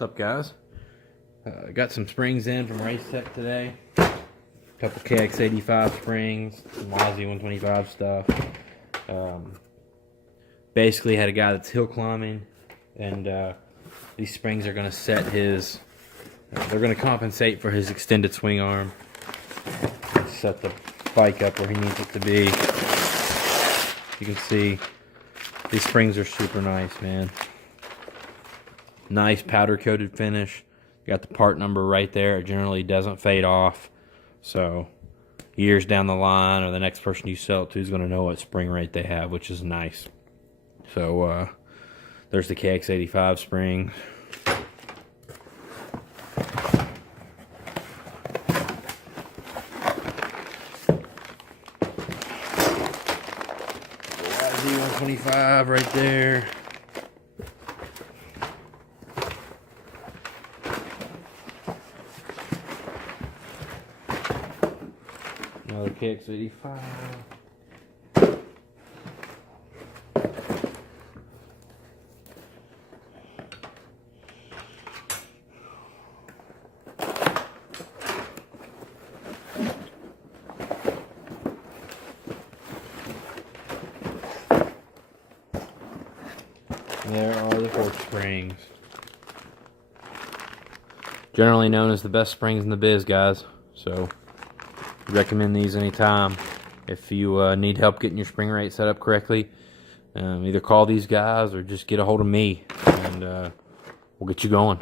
What's up, guys? Got some springs in from Race Tech today. Couple KX85 springs, some Aussie 125 stuff. Basically had a guy that's hill climbing, and these springs are going to set his, they're going to compensate for his extended swing arm. Set the bike up where he needs it to be. You can see these springs are super nice, man. Nice powder coated finish. Got the part number right there. It generally doesn't fade off. So years down the line, or the next person you sell it to is going to know what spring rate they have, which is nice. So there's the KX85 spring. Z125 right there. Another KX85. There are the fork springs. Generally known as the best springs in the biz, guys. So recommend these anytime. If you need help getting your spring rate set up correctly, either call these guys or just get a hold of me, and we'll get you going.